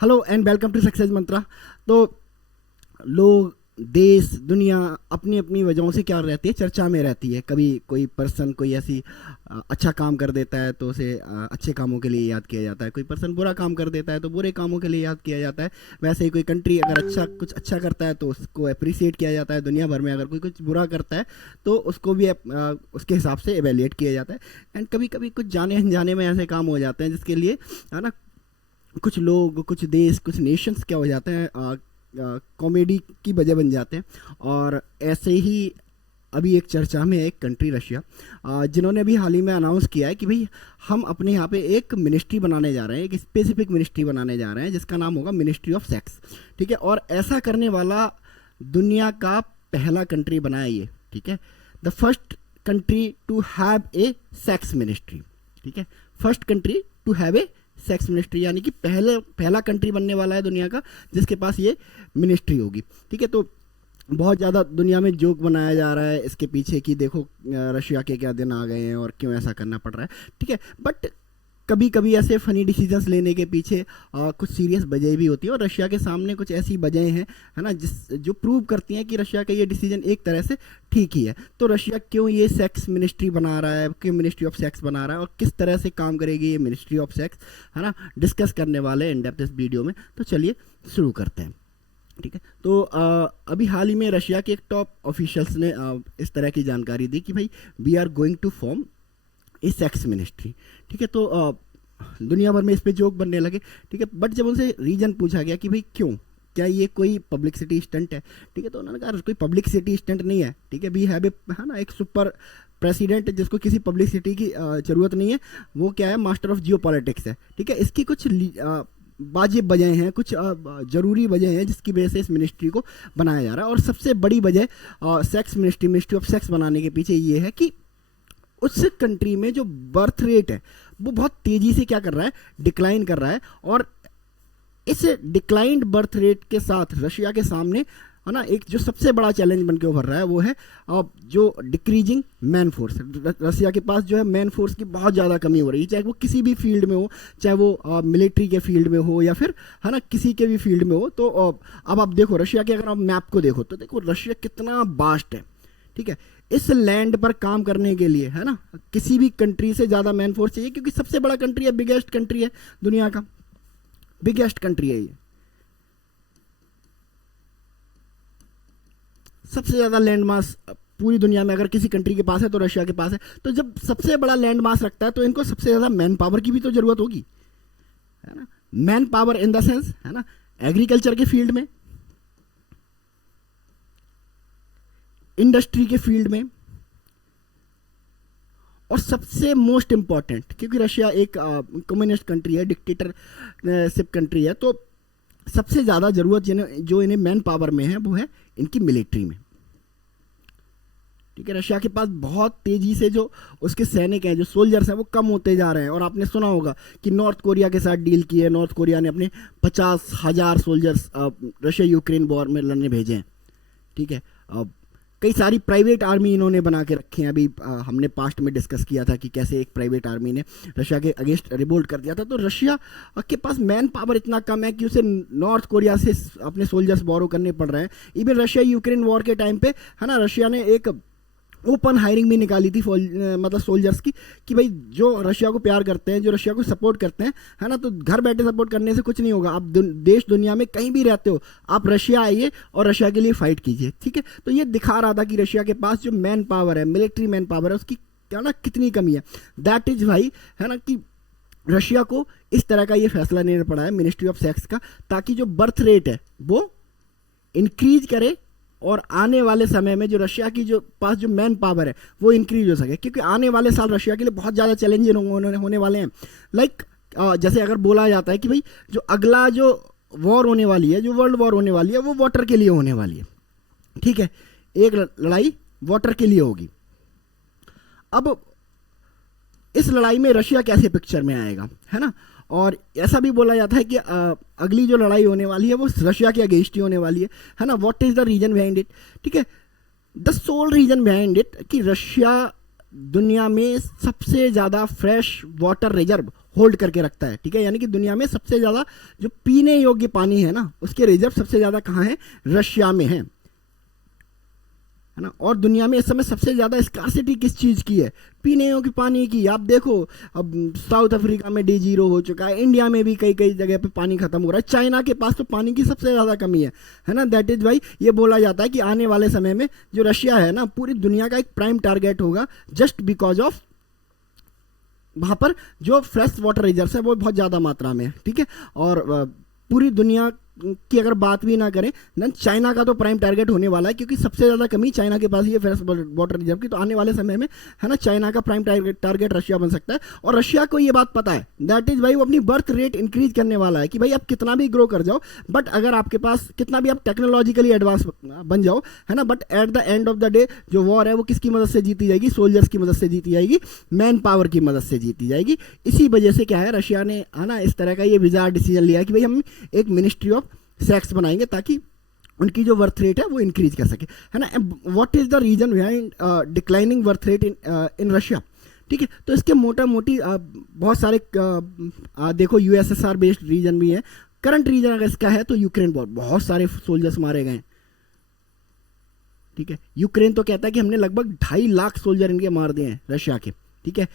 Hello and welcome to success mantra. तो लोग, देश, दुनिया अपनी अपनी वजहों से क्या रहती है, चर्चा में रहती है। कभी कोई पर्सन कोई ऐसी अच्छा काम कर देता है तो उसे अच्छे कामों के लिए याद किया जाता है। कोई पर्सन बुरा काम कर देता है तो बुरे कामों के लिए याद किया जाता है। वैसे ही कोई कंट्री अगर कुछ अच्छा करता है तो उसको अप्रिसिएट किया जाता है। दुनिया भर में अगर कोई कुछ बुरा करता है तो उसको भी उसके हिसाब से एवेल्युएट किया जाता है। एंड कभी कभी कुछ जाने अनजाने में ऐसे काम हो जाते हैं जिसके लिए, है ना, कुछ लोग, कुछ देश, कुछ नेशंस क्या हो जाते हैं, कॉमेडी की वजह बन जाते हैं। और ऐसे ही अभी एक चर्चा में एक कंट्री रशिया, जिन्होंने अभी हाल ही में अनाउंस किया है कि भाई हम अपने यहाँ पे एक मिनिस्ट्री बनाने जा रहे हैं, एक स्पेसिफिक मिनिस्ट्री बनाने जा रहे हैं जिसका नाम होगा मिनिस्ट्री ऑफ सेक्स। ठीक है, और ऐसा करने वाला दुनिया का पहला कंट्री बनाया ये। ठीक है, the first country to have a sex ministry. ठीक है, first country to have a sex ministry, यानी कि पहला कंट्री बनने वाला है दुनिया का जिसके पास ये मिनिस्ट्री होगी। ठीक है, तो बहुत ज़्यादा दुनिया में जोक बनाया जा रहा है इसके पीछे कि देखो रशिया के क्या दिन आ गए हैं और क्यों ऐसा करना पड़ रहा है। ठीक है, बट कभी कभी ऐसे फनी डिसीजंस लेने के पीछे कुछ सीरियस वजह भी होती है, और रशिया के सामने कुछ ऐसी वजहें हैं, है ना, जो प्रूव करती हैं कि रशिया का ये डिसीजन एक तरह से ठीक ही है। तो रशिया क्यों ये सेक्स मिनिस्ट्री बना रहा है, क्यों मिनिस्ट्री ऑफ सेक्स बना रहा है और किस तरह से काम करेगी ये मिनिस्ट्री ऑफ सेक्स, है ना, डिस्कस करने वाले इन डेप्थ इस वीडियो में। तो चलिए शुरू करते हैं। ठीक है, तो अभी हाल ही में रशिया के एक टॉप ऑफिशियल्स ने इस तरह की जानकारी दी कि भाई we are going to form a sex ministry. ठीक है, तो दुनिया भर में इस पे जोक बनने लगे। ठीक है, बट जब उनसे रीजन पूछा गया कि भाई क्यों, क्या ये कोई पब्लिसिटी स्टंट है, ठीक है, तो उन्होंने कहा कोई पब्लिसिटी स्टंट नहीं है। ठीक है, वी हैव ए, है ना, एक सुपर प्रेसिडेंट जिसको किसी पब्लिसिटी की ज़रूरत नहीं है। वो क्या है, मास्टर ऑफ जियो पॉलिटिक्स है। ठीक है, इसकी कुछ वाजिब वजह हैं, कुछ ज़रूरी वजह हैं जिसकी वजह से इस मिनिस्ट्री को बनाया जा रहा है। और सबसे बड़ी वजह सेक्स मिनिस्ट्री ऑफ सेक्स बनाने के पीछे ये है कि उस कंट्री में जो बर्थ रेट है वो बहुत तेजी से क्या कर रहा है, डिक्लाइन कर रहा है। और इस डिक्लाइंड बर्थ रेट के साथ रशिया के सामने, है ना, एक जो सबसे बड़ा चैलेंज बन के उभर रहा है वो है जो डिक्रीजिंग मैन फोर्स। रशिया के पास जो है मैन फोर्स की बहुत ज़्यादा कमी हो रही है, चाहे वो किसी भी फील्ड में हो, चाहे वो मिलिट्री के फील्ड में हो या फिर, है ना, किसी के भी फील्ड में हो। तो अब आप देखो रशिया के, अगर आप मैप को देखो तो देखो रशिया कितना वास्ट है। ठीक है, इस लैंड पर काम करने के लिए, है ना, किसी भी कंट्री से ज़्यादा मैन फोर्स चाहिए, क्योंकि सबसे बड़ा कंट्री है, बिगेस्ट कंट्री है, दुनिया का बिगेस्ट कंट्री है ये। सबसे ज़्यादा लैंड मास पूरी दुनिया में अगर किसी कंट्री के पास है तो रशिया के पास है। तो जब सबसे बड़ा लैंड मास रखता है तो इनको सबसे ज़्यादा मैन पावर की भी तो ज़रूरत होगी, है ना। Man power in the sense, है ना, एग्रीकल्चर के फील्ड में, इंडस्ट्री के फील्ड में, और सबसे मोस्ट इंपॉर्टेंट, क्योंकि रशिया एक कम्युनिस्ट कंट्री है, डिक्टेटरशिप कंट्री है, तो सबसे ज़्यादा ज़रूरत जो इन्हें मैन पावर में है वो है इनकी मिलिट्री में। ठीक है, रशिया के पास बहुत तेज़ी से जो उसके सैनिक हैं, जो सोल्जर्स हैं, वो कम होते जा रहे हैं। और आपने सुना होगा कि नॉर्थ कोरिया के साथ डील की है, नॉर्थ कोरिया ने अपने 50,000 सोल्जर्स रशिया यूक्रेन वॉर में लड़ने भेजे हैं। ठीक है, कई सारी प्राइवेट आर्मी इन्होंने बना के रखे हैं। अभी हमने पास्ट में डिस्कस किया था कि कैसे एक प्राइवेट आर्मी ने रशिया के अगेंस्ट रिवोल्ट कर दिया था। तो रशिया के पास मैन पावर इतना कम है कि उसे नॉर्थ कोरिया से अपने सोल्जर्स बोरो करने पड़ रहे हैं। इवन रशिया यूक्रेन वॉर के टाइम पे, है ना, रशिया ने एक ओपन हायरिंग भी निकाली थी मतलब सोल्जर्स की, कि भाई जो रशिया को प्यार करते हैं, जो रशिया को सपोर्ट करते हैं, है ना, तो घर बैठे सपोर्ट करने से कुछ नहीं होगा। आप देश दुनिया में कहीं भी रहते हो, आप रशिया आइए और रशिया के लिए फाइट कीजिए। ठीक है, तो ये दिखा रहा था कि रशिया के पास जो मैन पावर है, मिलिट्री मैन पावर है, उसकी क्या ना कितनी कमी है। दैट इज भाई, है ना, कि रशिया को इस तरह का ये फैसला लेना पड़ा है मिनिस्ट्री ऑफ सेक्स का, ताकि जो बर्थ रेट है वो इंक्रीज करे और आने वाले समय में जो रशिया की जो पास जो मैन पावर है वो इंक्रीज हो सके। क्योंकि आने वाले साल रशिया के लिए बहुत ज़्यादा चैलेंजिंग होने वाले हैं। लाइक जैसे अगर बोला जाता है कि भाई जो अगला जो वॉर होने वाली है, जो वर्ल्ड वॉर होने वाली है, वो वाटर के लिए होने वाली है। ठीक है, एक लड़ाई वाटर के लिए होगी। अब इस लड़ाई में रशिया कैसे पिक्चर में आएगा, है ना। और ऐसा भी बोला जाता है कि अगली जो लड़ाई होने वाली है वो रशिया के अगेंस्ट ही होने वाली है ना। What is the reason behind it? ठीक है, the sole reason behind it कि रशिया दुनिया में सबसे ज़्यादा फ्रेश वाटर रिजर्व होल्ड करके रखता है, ठीक है। यानी कि दुनिया में सबसे ज़्यादा जो पीने योग्य पानी है ना, उसके रिजर्व सबसे ज़्यादा कहाँ है, रशिया में है ना। और दुनिया में इस समय सबसे ज़्यादा स्कार्सिटी किस चीज़ की है, पीने योग्य पानी की। आप देखो अब साउथ अफ्रीका में D0 हो चुका है, इंडिया में भी कई कई जगह पे पानी खत्म हो रहा है, चाइना के पास तो पानी की सबसे ज़्यादा कमी है ना। दैट इज़ वाई ये बोला जाता है कि आने वाले समय में जो रशिया है ना, पूरी दुनिया का एक प्राइम टारगेट होगा, जस्ट बिकॉज ऑफ वहाँ पर जो फ्रेश वाटर रिजर्व है वो बहुत ज़्यादा मात्रा में है, ठीक है। और पूरी दुनिया की अगर बात भी ना करें ना, चाइना का तो प्राइम टारगेट होने वाला है, क्योंकि सबसे ज़्यादा कमी चाइना के पास ही है फ्रेश वाटर रिजर्व की। तो आने वाले समय में है ना, चाइना का प्राइम टारगेट रशिया बन सकता है। और रशिया को ये बात पता है, दैट इज़ भाई वो अपनी बर्थ रेट इंक्रीज करने वाला है कि भाई आप कितना भी ग्रो कर जाओ, बट अगर आपके पास कितना भी आप टेक्नोलॉजिकली एडवांस बन जाओ, है ना, but at the end of the day जो वॉर है वो किसकी मदद से जीती जाएगी, सोल्जर्स की मदद से जीती जाएगी, मैन पावर की मदद से जीती जाएगी। इसी वजह से क्या है, रशिया ने है ना इस तरह का ये बिजार डिसीजन लिया कि भाई हम एक मिनिस्ट्री ऑफ सेक्स बनाएंगे ताकि उनकी जो बर्थ रेट है वो इंक्रीज कर सके, है ना। What is the reason behind declining birth rate in Russia, ठीक है। तो इसके मोटा मोटी बहुत सारे देखो USSR बेस्ड रीजन भी है। करंट रीजन अगर इसका है तो यूक्रेन वॉर, बहुत सारे सोल्जर्स मारे गए, ठीक है। यूक्रेन तो कहता है कि हमने लगभग 2.5 लाख सोल्जर इनके मार दिए हैं रशिया के, ठीक है।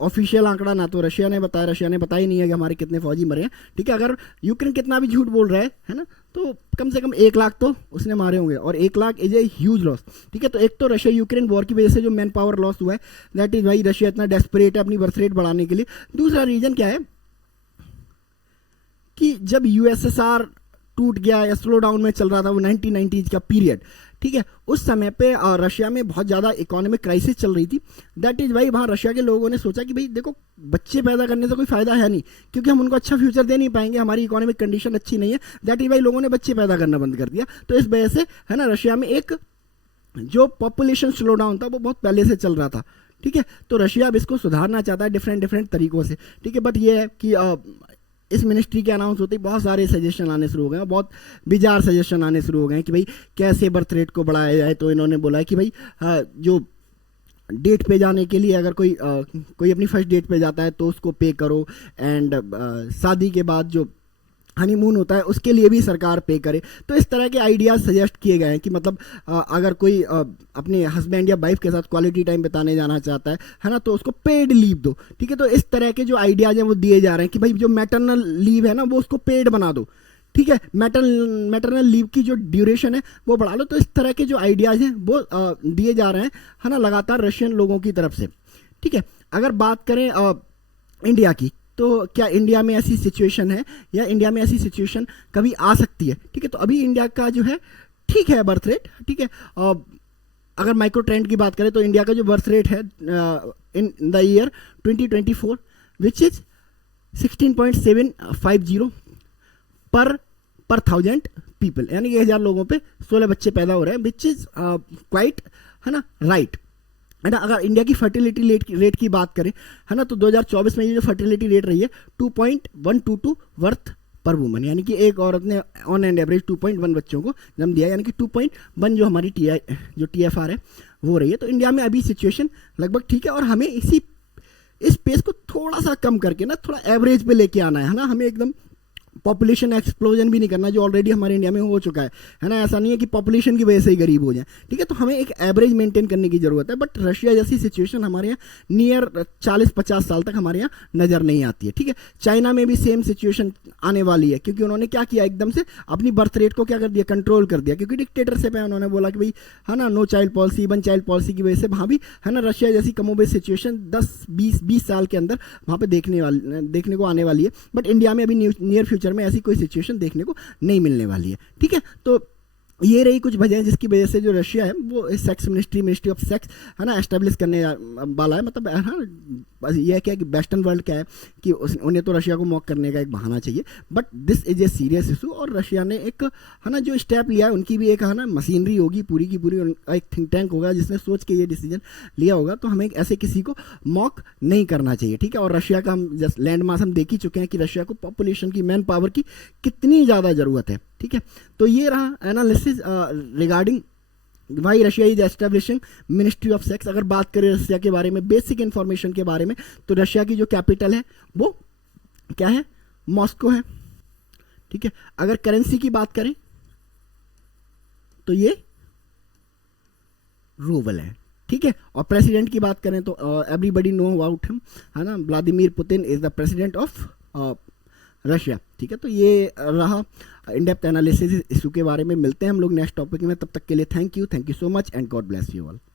ऑफिशियल आंकड़ा ना तो रशिया ने बताया ही नहीं है कि हमारे कितने फौजी मरे हैं, ठीक है। अगर यूक्रेन कितना भी झूठ बोल रहा है ना, तो कम से कम 1 लाख तो उसने मारे होंगे, और 1 lakh is a huge loss, ठीक है। तो एक तो रशिया यूक्रेन वॉर की वजह से जो मैन पावर लॉस हुआ है, दैट इज वाई रशिया इतना डेस्परेट है अपनी बर्थ रेट बढ़ाने के लिए। दूसरा रीजन क्या है कि जब USSR टूट गया या स्लो डाउन में चल रहा था, वो 1990s का पीरियड, ठीक है, उस समय पे रशिया में बहुत ज़्यादा इकोनॉमिक क्राइसिस चल रही थी। दैट इज़ भाई वहाँ रशिया के लोगों ने सोचा कि भाई देखो बच्चे पैदा करने से कोई फ़ायदा है नहीं, क्योंकि हम उनको अच्छा फ्यूचर दे नहीं पाएंगे, हमारी इकोनॉमिक कंडीशन अच्छी नहीं है। दैट इज़ भाई लोगों ने बच्चे पैदा करना बंद कर दिया। तो इस वजह से है ना, रशिया में एक जो पॉपुलेशन स्लो डाउन था वो बहुत पहले से चल रहा था, ठीक है। तो रशिया अब इसको सुधारना चाहता है डिफरेंट तरीकों से, ठीक है। बट ये है कि इस मिनिस्ट्री के अनाउंस होते ही बहुत सारे सजेशन आने शुरू हो गए, बहुत बिजार सजेशन आने शुरू हो गए कि भाई कैसे बर्थ रेट को बढ़ाया जाए। तो इन्होंने बोला है कि भाई जो डेट पे जाने के लिए अगर कोई अपनी फर्स्ट डेट पे जाता है तो उसको पे करो, एंड शादी के बाद जो हनीमून होता है उसके लिए भी सरकार पे करे। तो इस तरह के आइडियाज़ सजेस्ट किए गए हैं कि मतलब अगर कोई अपने हस्बैंड या वाइफ के साथ क्वालिटी टाइम बिताने जाना चाहता है ना, तो उसको पेड लीव दो, ठीक है। तो इस तरह के जो आइडियाज़ हैं वो दिए जा रहे हैं कि भाई जो मैटरनल लीव है ना वो उसको पेड बना दो, ठीक है। मैटरनल लीव की जो ड्यूरेशन है वो बढ़ा लो। तो इस तरह के जो आइडियाज़ हैं वो दिए जा रहे हैं, है ना, लगातार रशियन लोगों की तरफ से, ठीक है। अगर बात करें इंडिया की, तो क्या इंडिया में ऐसी सिचुएशन है या इंडिया में ऐसी सिचुएशन कभी आ सकती है, ठीक है। तो अभी इंडिया का जो है ठीक है बर्थ रेट, ठीक है। अगर माइक्रो ट्रेंड की बात करें तो इंडिया का जो बर्थ रेट है in the year 2024 which is 16.750 पर 1000 पीपल, यानी कि 1000 लोगों पे 16 बच्चे पैदा हो रहे हैं, विच इज क्वाइट, है ना, राइट, है ना। अगर इंडिया की फर्टिलिटी रेट की बात करें, है ना, तो 2024 में ये जो फर्टिलिटी रेट रही है 2.122 बर्थ पर वुमन, यानी कि एक औरत ने ऑन एंड एवरेज 2.1 बच्चों को जन्म दिया, यानी कि 2.1 जो हमारी TFR है वो रही है। तो इंडिया में अभी सिचुएशन लगभग ठीक है, और हमें इस पेस को थोड़ा सा कम करके ना थोड़ा एवरेज पे लेके आना है ना। हमें एकदम पॉपुलेशन एक्सप्लोजन भी नहीं करना जो ऑलरेडी हमारे इंडिया में हो चुका है ना। ऐसा नहीं है कि पॉपुलेशन की वजह से ही गरीब हो जाए, ठीक है। तो हमें एक एवरेज मेंटेन करने की जरूरत है। बट रशिया जैसी सिचुएशन हमारे यहाँ नियर 40-50 साल तक हमारे यहाँ नज़र नहीं आती है, ठीक है। चाइना में भी सेम सिचुएशन आने वाली है, क्योंकि उन्होंने क्या किया, एकदम से अपनी बर्थ रेट को क्या कर दिया, कंट्रोल कर दिया, क्योंकि डिक्टेटरशिप है। उन्होंने बोला कि भाई है ना, no child policy, 1 child policy की वजह से वहाँ भी है ना रशिया जैसी कमोबेश सिचुएशन 10-20 साल के अंदर वहाँ पे देखने को आने वाली है। बट इंडिया में अभी नियर फ्यूचर में ऐसी कोई सिचुएशन देखने को नहीं मिलने वाली है, ठीक है। तो ये रही कुछ वजह जिसकी वजह से जो रशिया है वो सेक्स मिनिस्ट्री ऑफ सेक्स है ना एस्टेब्लिश करने वाला है। मतलब है ना, बस ये क्या है कि वेस्टर्न वर्ल्ड क्या है कि उन्हें तो रशिया को मॉक करने का एक बहाना चाहिए, but this is a serious issue. और रशिया ने एक है ना जो स्टेप लिया है, उनकी भी एक है ना मशीनरी होगी पूरी की पूरी, एक थिंक टैंक होगा जिसने सोच के ये डिसीजन लिया होगा। तो हमें ऐसे किसी को मॉक नहीं करना चाहिए, ठीक है। और रशिया का हम जस्ट लैंड मास हम देख ही चुके हैं कि रशिया को पॉपुलेशन की, मैन पावर की कितनी ज़्यादा ज़रूरत है, ठीक है। तो ये रहा analysis regarding Y Russia is establishing ministry of sex. अगर बात करें रशिया के बारे में, बेसिक इंफॉर्मेशन के बारे में, तो रशिया की जो कैपिटल है वो क्या है, मॉस्को है। ठीक है, अगर करेंसी की बात करें तो ये रूबल है। ठीक है, और प्रेसिडेंट की बात करें तो एवरीबडी नो अबाउट हिम, है ना, Vladimir Putin is the president of Russia. ठीक है, तो ये रहा इन डेप्थ एनालिसिस इशू के बारे में। मिलते हैं हम लोग नेक्स्ट टॉपिक में, तब तक के लिए thank you so much and God bless you all.